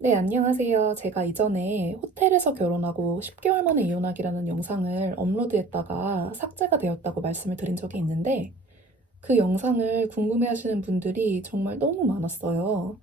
네, 안녕하세요. 제가 이전에 호텔에서 결혼하고 10개월 만에 이혼하기라는 영상을 업로드했다가 삭제가 되었다고 말씀을 드린 적이 있는데, 그 영상을 궁금해하시는 분들이 정말 너무 많았어요.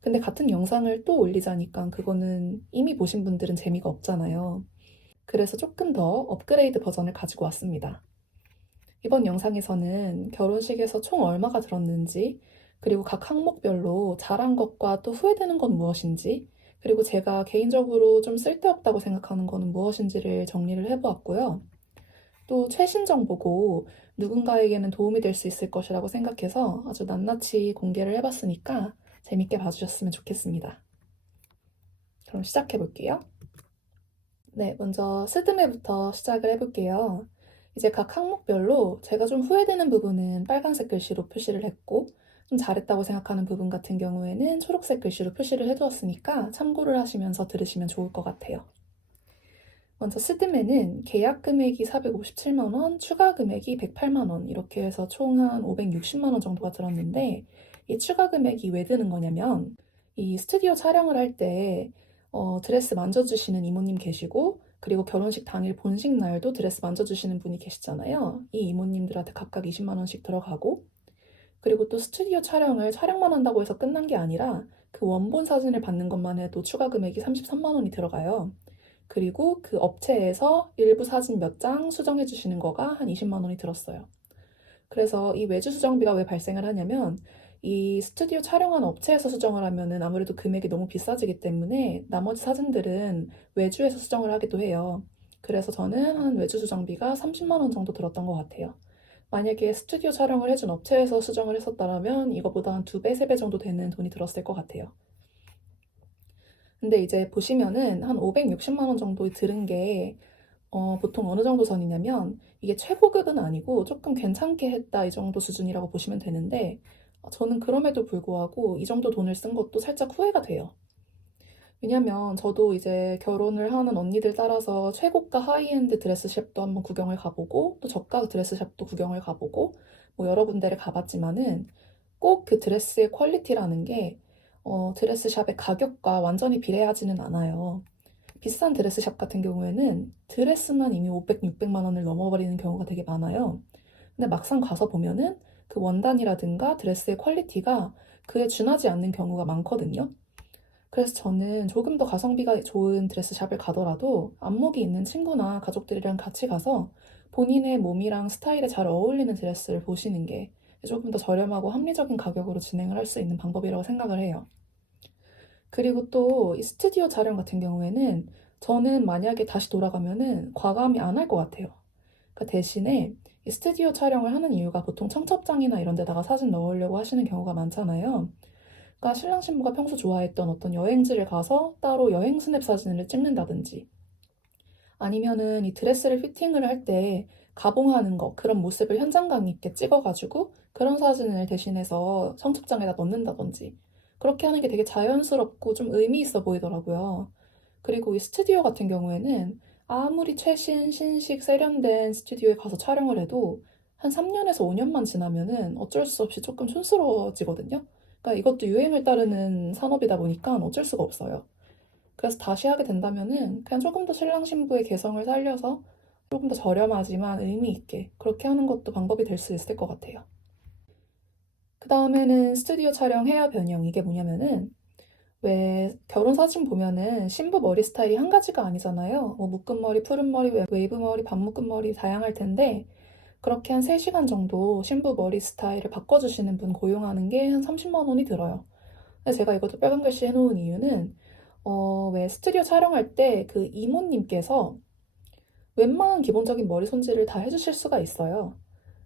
근데 같은 영상을 또 올리자니까 그거는 이미 보신 분들은 재미가 없잖아요. 그래서 조금 더 업그레이드 버전을 가지고 왔습니다. 이번 영상에서는 결혼식에서 총 얼마가 들었는지, 그리고 각 항목별로 잘한 것과 또 후회되는 건 무엇인지, 그리고 제가 개인적으로 좀 쓸데없다고 생각하는 거는 무엇인지를 정리를 해보았고요. 또 최신 정보고 누군가에게는 도움이 될 수 있을 것이라고 생각해서 아주 낱낱이 공개를 해봤으니까 재밌게 봐주셨으면 좋겠습니다. 그럼 시작해 볼게요. 네, 먼저 스드메부터 시작을 해볼게요. 이제 각 항목별로 제가 좀 후회되는 부분은 빨간색 글씨로 표시를 했고, 좀 잘했다고 생각하는 부분 같은 경우에는 초록색 글씨로 표시를 해두었으니까 참고를 하시면서 들으시면 좋을 것 같아요. 먼저 스드메는 계약 금액이 457만 원, 추가 금액이 108만 원, 이렇게 해서 총 한 560만 원 정도가 들었는데, 이 추가 금액이 왜 드는 거냐면, 이 스튜디오 촬영을 할 때 드레스 만져주시는 이모님 계시고, 그리고 결혼식 당일 본식 날도 드레스 만져주시는 분이 계시잖아요. 이 이모님들한테 각각 20만 원씩 들어가고, 그리고 또 스튜디오 촬영만 한다고 해서 끝난 게 아니라 그 원본 사진을 받는 것만 해도 추가 금액이 33만 원이 들어가요. 그리고 그 업체에서 일부 사진 몇 장 수정해 주시는 거가 한 20만 원이 들었어요. 그래서 이 외주 수정비가 왜 발생을 하냐면 이 스튜디오 촬영한 업체에서 수정을 하면은 아무래도 금액이 너무 비싸지기 때문에 나머지 사진들은 외주에서 수정을 하기도 해요. 그래서 저는 한 외주 수정비가 30만 원 정도 들었던 것 같아요. 만약에 스튜디오 촬영을 해준 업체에서 수정을 했었다면 이거보다 한 2배, 3배 정도 되는 돈이 들었을 것 같아요. 근데 이제 보시면은 한 560만 원 정도 들은 게 보통 어느 정도 선이냐면 이게 최고급은 아니고 조금 괜찮게 했다 이 정도 수준이라고 보시면 되는데 저는 그럼에도 불구하고 이 정도 돈을 쓴 것도 살짝 후회가 돼요. 왜냐면 저도 이제 결혼을 하는 언니들 따라서 최고가 하이엔드 드레스샵도 한번 구경을 가보고 또 저가 드레스샵도 구경을 가보고 뭐 여러 군데를 가봤지만은 꼭 그 드레스의 퀄리티라는 게 드레스샵의 가격과 완전히 비례하지는 않아요. 비싼 드레스샵 같은 경우에는 드레스만 이미 500, 600만 원을 넘어버리는 경우가 되게 많아요. 근데 막상 가서 보면은 그 원단이라든가 드레스의 퀄리티가 그에 준하지 않는 경우가 많거든요. 그래서 저는 조금 더 가성비가 좋은 드레스샵을 가더라도 안목이 있는 친구나 가족들이랑 같이 가서 본인의 몸이랑 스타일에 잘 어울리는 드레스를 보시는 게 조금 더 저렴하고 합리적인 가격으로 진행을 할 수 있는 방법이라고 생각을 해요. 그리고 또 이 스튜디오 촬영 같은 경우에는 저는 만약에 다시 돌아가면은 과감히 안 할 것 같아요. 그 대신에 이 스튜디오 촬영을 하는 이유가 보통 청첩장이나 이런 데다가 사진 넣으려고 하시는 경우가 많잖아요. 그러니까 신랑 신부가 평소 좋아했던 어떤 여행지를 가서 따로 여행 스냅 사진을 찍는다든지 아니면은 이 드레스를 피팅을 할 때 가봉하는 거 그런 모습을 현장감 있게 찍어가지고 그런 사진을 대신해서 청첩장에다 넣는다든지 그렇게 하는 게 되게 자연스럽고 좀 의미 있어 보이더라고요. 그리고 이 스튜디오 같은 경우에는 아무리 최신, 신식, 세련된 스튜디오에 가서 촬영을 해도 한 3년에서 5년만 지나면은 어쩔 수 없이 조금 촌스러워지거든요. 그러니까 이것도 유행을 따르는 산업이다 보니까 어쩔 수가 없어요. 그래서 다시 하게 된다면은 그냥 조금 더 신랑 신부의 개성을 살려서 조금 더 저렴하지만 의미 있게 그렇게 하는 것도 방법이 될 수 있을 것 같아요. 그 다음에는 스튜디오 촬영 헤어 변형. 이게 뭐냐면은 왜 결혼 사진 보면은 신부 머리 스타일이 한 가지가 아니잖아요. 뭐 묶은 머리, 푸른 머리, 웨이브 머리, 반묶은 머리 다양할 텐데 그렇게 한 3시간 정도 신부 머리 스타일을 바꿔주시는 분 고용하는 게 한 30만 원이 들어요. 근데 제가 이것도 빨간 글씨 해놓은 이유는 왜 스튜디오 촬영할 때 그 이모님께서 웬만한 기본적인 머리 손질을 다 해주실 수가 있어요.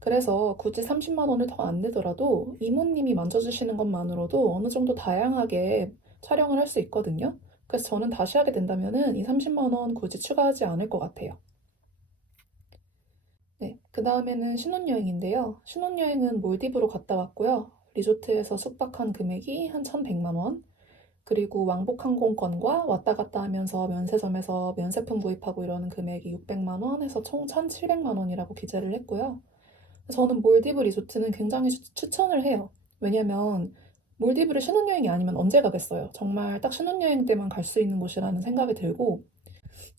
그래서 굳이 30만 원을 더 안 내더라도 이모님이 만져주시는 것만으로도 어느 정도 다양하게 촬영을 할 수 있거든요. 그래서 저는 다시 하게 된다면은 이 30만 원 굳이 추가하지 않을 것 같아요. 네, 그 다음에는 신혼여행인데요. 신혼여행은 몰디브로 갔다 왔고요. 리조트에서 숙박한 금액이 한 1,100만 원. 그리고 왕복 항공권과 왔다 갔다 하면서 면세점에서 면세품 구입하고 이러는 금액이 600만 원 해서 총 1,700만 원이라고 기재를 했고요. 저는 몰디브 리조트는 굉장히 추천을 해요. 왜냐면 몰디브를 신혼여행이 아니면 언제 가겠어요. 정말 딱 신혼여행 때만 갈 수 있는 곳이라는 생각이 들고,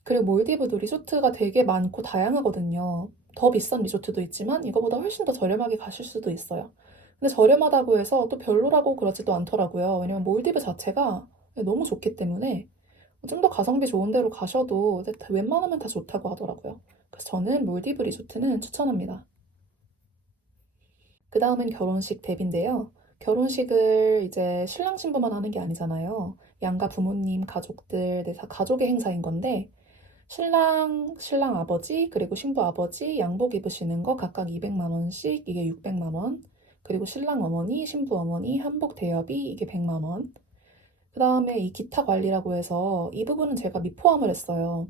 그리고 몰디브도 리조트가 되게 많고 다양하거든요. 더 비싼 리조트도 있지만 이거보다 훨씬 더 저렴하게 가실 수도 있어요. 근데 저렴하다고 해서 또 별로라고 그러지도 않더라고요. 왜냐면 몰디브 자체가 너무 좋기 때문에 좀 더 가성비 좋은 데로 가셔도 웬만하면 다 좋다고 하더라고요. 그래서 저는 몰디브 리조트는 추천합니다. 그 다음은 결혼식 대비인데요. 결혼식을 이제 신랑 신부만 하는 게 아니잖아요. 양가 부모님, 가족들, 네, 다 가족의 행사인 건데, 신랑 아버지, 그리고 신부 아버지 양복 입으시는 거 각각 200만 원씩, 이게 600만 원. 그리고 신랑 어머니, 신부 어머니 한복 대여비, 이게 100만 원. 그 다음에 이 기타 관리라고 해서 이 부분은 제가 미포함을 했어요.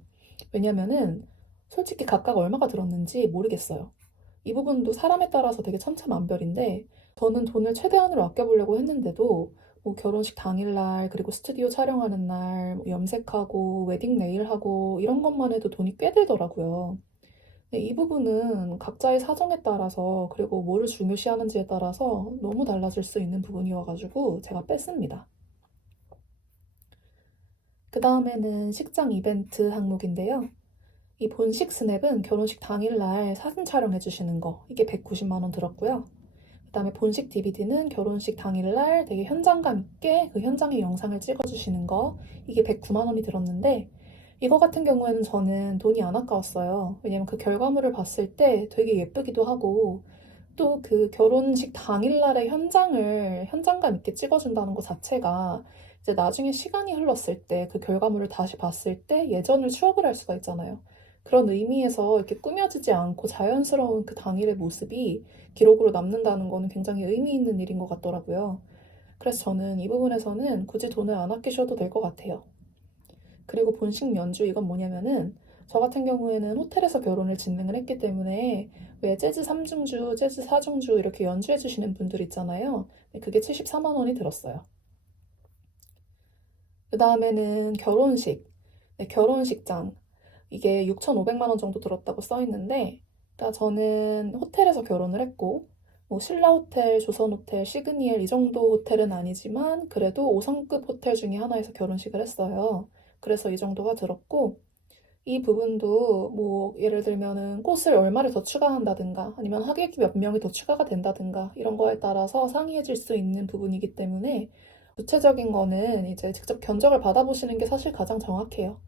왜냐면은 솔직히 각각 얼마가 들었는지 모르겠어요. 이 부분도 사람에 따라서 되게 천차만별인데 저는 돈을 최대한으로 아껴보려고 했는데도 뭐 결혼식 당일날 그리고 스튜디오 촬영하는 날 뭐 염색하고 웨딩 네일하고 이런 것만 해도 돈이 꽤 들더라고요. 근데 이 부분은 각자의 사정에 따라서 그리고 뭐를 중요시하는지에 따라서 너무 달라질 수 있는 부분이어가지고 제가 뺐습니다. 그 다음에는 식장 이벤트 항목인데요. 이 본식 스냅은 결혼식 당일날 사진 촬영해 주시는 거, 이게 190만 원 들었고요. 그다음에 본식 DVD는 결혼식 당일날 되게 현장감 있게 그 현장의 영상을 찍어주시는 거, 이게 109만 원이 들었는데, 이거 같은 경우에는 저는 돈이 안 아까웠어요. 왜냐면 그 결과물을 봤을 때 되게 예쁘기도 하고, 또 그 결혼식 당일날의 현장을 현장감 있게 찍어준다는 것 자체가 이제 나중에 시간이 흘렀을 때 그 결과물을 다시 봤을 때 예전을 추억을 할 수가 있잖아요. 그런 의미에서 이렇게 꾸며지지 않고 자연스러운 그 당일의 모습이 기록으로 남는다는 거는 굉장히 의미 있는 일인 것 같더라고요. 그래서 저는 이 부분에서는 굳이 돈을 안 아끼셔도 될 것 같아요. 그리고 본식 연주 이건 뭐냐면은 저 같은 경우에는 호텔에서 결혼을 진행을 했기 때문에 왜 재즈 3중주, 재즈 4중주 이렇게 연주해 주시는 분들 있잖아요. 네, 그게 74만 원이 들었어요. 그 다음에는 결혼식. 네, 결혼식장. 이게 6,500만 원 정도 들었다고 써 있는데, 그러니까 저는 호텔에서 결혼을 했고, 뭐 신라 호텔, 조선 호텔, 시그니엘 이 정도 호텔은 아니지만 그래도 5성급 호텔 중에 하나에서 결혼식을 했어요. 그래서 이 정도가 들었고, 이 부분도 뭐 예를 들면은 꽃을 얼마를 더 추가한다든가 아니면 하객이 몇 명이 더 추가가 된다든가 이런 거에 따라서 상이해질 수 있는 부분이기 때문에 구체적인 거는 이제 직접 견적을 받아보시는 게 사실 가장 정확해요.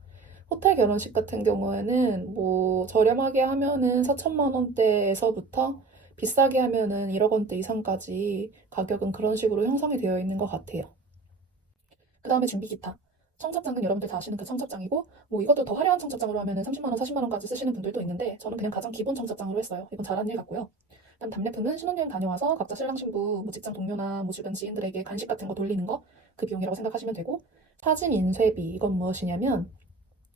호텔 결혼식 같은 경우에는 뭐 저렴하게 하면은 4천만 원대에서부터 비싸게 하면은 1억 원대 이상까지 가격은 그런 식으로 형성이 되어 있는 것 같아요. 그 다음에 준비 기타. 청첩장은 여러분들 다 아시는 그 청첩장이고, 뭐 이것도 더 화려한 청첩장으로 하면은 30만 원, 40만 원까지 쓰시는 분들도 있는데, 저는 그냥 가장 기본 청첩장으로 했어요. 이건 잘한 일 같고요. 그다음 답례품은 신혼여행 다녀와서 각자 신랑 신부, 뭐 직장 동료나 뭐 주변 지인들에게 간식 같은 거 돌리는 거, 그 비용이라고 생각하시면 되고, 사진 인쇄비, 이건 무엇이냐면,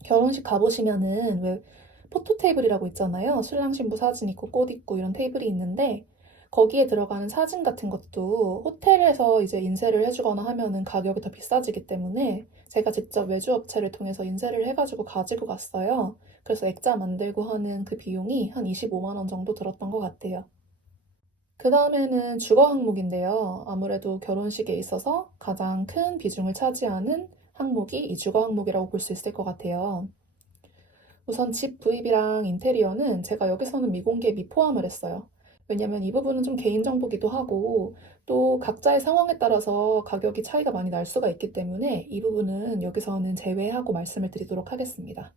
결혼식 가보시면은 왜 포토 테이블이라고 있잖아요. 신랑 신부 사진 있고 꽃 있고 이런 테이블이 있는데 거기에 들어가는 사진 같은 것도 호텔에서 이제 인쇄를 해주거나 하면은 가격이 더 비싸지기 때문에 제가 직접 외주 업체를 통해서 인쇄를 해가지고 가지고 갔어요. 그래서 액자 만들고 하는 그 비용이 한 25만 원 정도 들었던 것 같아요. 그 다음에는 주거 항목인데요. 아무래도 결혼식에 있어서 가장 큰 비중을 차지하는 항목이 이 주거 항목이라고 볼 수 있을 것 같아요. 우선 집 구입이랑 인테리어는 제가 여기서는 미공개 미포함을 했어요. 왜냐면 이 부분은 좀 개인정보기도 하고 또 각자의 상황에 따라서 가격이 차이가 많이 날 수가 있기 때문에 이 부분은 여기서는 제외하고 말씀을 드리도록 하겠습니다.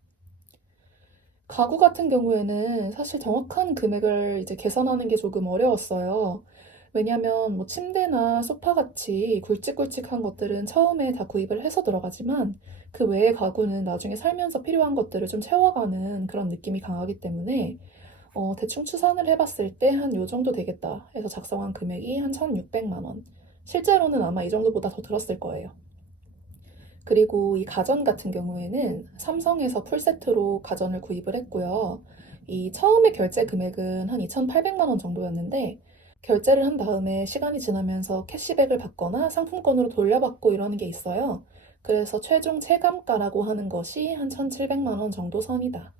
가구 같은 경우에는 사실 정확한 금액을 이제 계산하는 게 조금 어려웠어요. 왜냐면 뭐 침대나 소파 같이 굵직굵직한 것들은 처음에 다 구입을 해서 들어가지만 그 외의 가구는 나중에 살면서 필요한 것들을 좀 채워가는 그런 느낌이 강하기 때문에 대충 추산을 해봤을 때 한 요 정도 되겠다 해서 작성한 금액이 한 1,600만 원. 실제로는 아마 이 정도보다 더 들었을 거예요. 그리고 이 가전 같은 경우에는 삼성에서 풀세트로 가전을 구입을 했고요. 이 처음에 결제 금액은 한 2,800만 원 정도였는데 결제를 한 다음에 시간이 지나면서 캐시백을 받거나 상품권으로 돌려받고 이러는 게 있어요. 그래서 최종 체감가라고 하는 것이 한 1,700만 원 정도 선이다.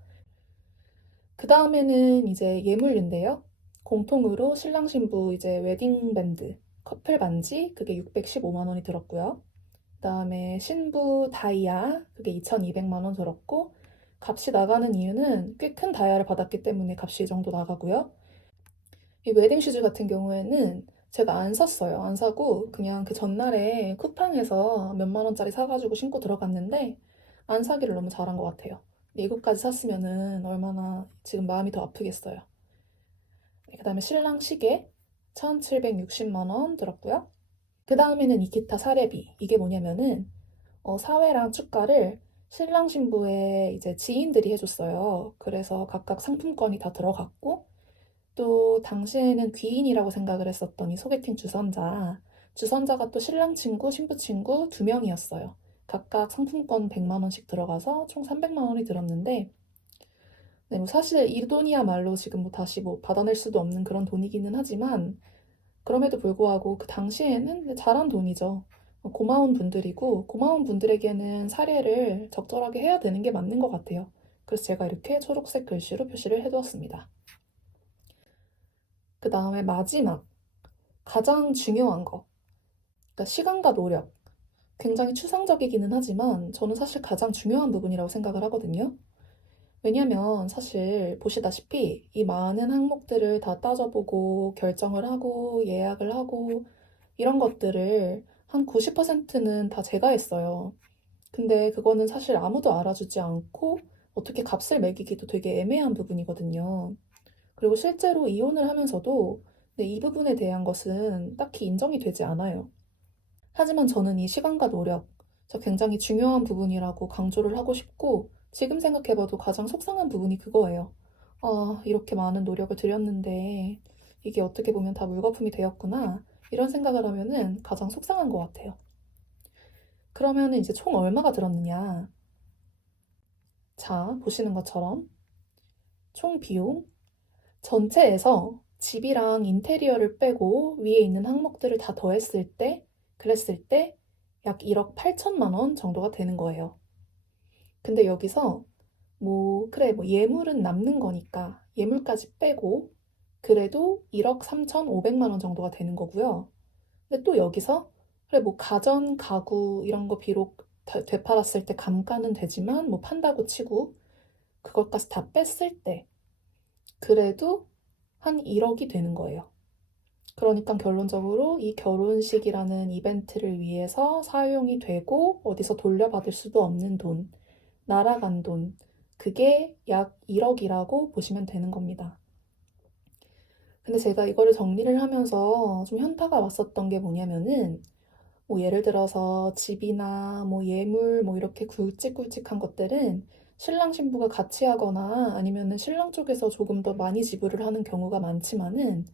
그 다음에는 이제 예물인데요. 공통으로 신랑 신부 이제 웨딩 밴드 커플 반지 그게 615만 원이 들었고요. 그다음에 신부 다이아 그게 2,200만 원 들었고 값이 나가는 이유는 꽤 큰 다이아를 받았기 때문에 값이 이 정도 나가고요. 이 웨딩 슈즈 같은 경우에는 제가 안 샀어요. 안 사고 그냥 그 전날에 쿠팡에서 몇만 원짜리 사가지고 신고 들어갔는데 안 사기를 너무 잘한 것 같아요. 이거까지 샀으면은 얼마나 지금 마음이 더 아프겠어요. 네, 그다음에 신랑 시계 1,760만 원 들었고요. 그 다음에는 이 기타 사례비. 이게 뭐냐면은 사회랑 축가를 신랑 신부의 이제 지인들이 해줬어요. 그래서 각각 상품권이 다 들어갔고 또 당시에는 귀인이라고 생각을 했었던 이 소개팅 주선자가 또 신랑 친구, 신부 친구 두 명이었어요. 각각 상품권 100만 원씩 들어가서 총 300만 원이 들었는데 네, 뭐 사실 이 돈이야말로 지금 뭐 다시 뭐 받아낼 수도 없는 그런 돈이기는 하지만 그럼에도 불구하고 그 당시에는 잘한 돈이죠. 고마운 분들이고 고마운 분들에게는 사례를 적절하게 해야 되는 게 맞는 것 같아요. 그래서 제가 이렇게 초록색 글씨로 표시를 해두었습니다. 그 다음에 마지막 가장 중요한 거 그러니까 시간과 노력 굉장히 추상적이기는 하지만 저는 사실 가장 중요한 부분이라고 생각을 하거든요. 왜냐면 사실 보시다시피 이 많은 항목들을 다 따져보고 결정을 하고 예약을 하고 이런 것들을 한 90%는 다 제가 했어요. 근데 그거는 사실 아무도 알아주지 않고 어떻게 값을 매기기도 되게 애매한 부분이거든요. 그리고 실제로 이혼을 하면서도 네, 이 부분에 대한 것은 딱히 인정이 되지 않아요. 하지만 저는 이 시간과 노력, 저 굉장히 중요한 부분이라고 강조를 하고 싶고, 지금 생각해봐도 가장 속상한 부분이 그거예요. 아, 이렇게 많은 노력을 들였는데, 이게 어떻게 보면 다 물거품이 되었구나. 이런 생각을 하면은 가장 속상한 것 같아요. 그러면은 이제 총 얼마가 들었느냐. 자, 보시는 것처럼 총 비용, 전체에서 집이랑 인테리어를 빼고 위에 있는 항목들을 다 더했을 때, 그랬을 때 약 1억 8천만 원 정도가 되는 거예요. 근데 여기서 뭐, 그래, 뭐 예물은 남는 거니까 예물까지 빼고 그래도 1억 3,500만 원 정도가 되는 거고요. 근데 또 여기서 그래, 뭐 가전, 가구 이런 거 비록 되팔았을 때 감가는 되지만 뭐 판다고 치고 그것까지 다 뺐을 때 그래도 한 1억이 되는 거예요. 그러니까 결론적으로 이 결혼식이라는 이벤트를 위해서 사용이 되고 어디서 돌려받을 수도 없는 돈, 날아간 돈, 그게 약 1억이라고 보시면 되는 겁니다. 근데 제가 이거를 정리를 하면서 좀 현타가 왔었던 게 뭐냐면은 뭐 예를 들어서 집이나 뭐 예물 뭐 이렇게 굵직굵직한 것들은 신랑 신부가 같이 하거나 아니면은 신랑 쪽에서 조금 더 많이 지불을 하는 경우가 많지만은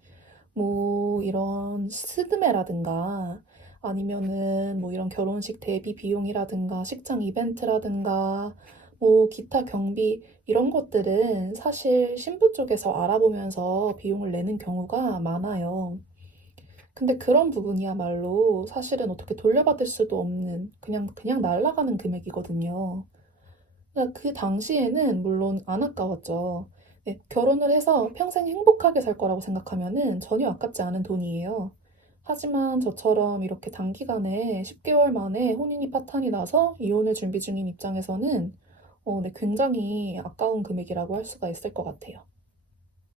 뭐 이런 스드메라든가 아니면은 뭐 이런 결혼식 대비 비용이라든가 식장 이벤트라든가 뭐 기타 경비 이런 것들은 사실 신부 쪽에서 알아보면서 비용을 내는 경우가 많아요. 근데 그런 부분이야말로 사실은 어떻게 돌려받을 수도 없는 그냥 날아가는 금액이거든요. 그러니까 그 당시에는 물론 안 아까웠죠. 네, 결혼을 해서 평생 행복하게 살 거라고 생각하면은 전혀 아깝지 않은 돈이에요. 하지만 저처럼 이렇게 단기간에 10개월 만에 혼인이 파탄이 나서 이혼을 준비 중인 입장에서는 네, 굉장히 아까운 금액이라고 할 수가 있을 것 같아요.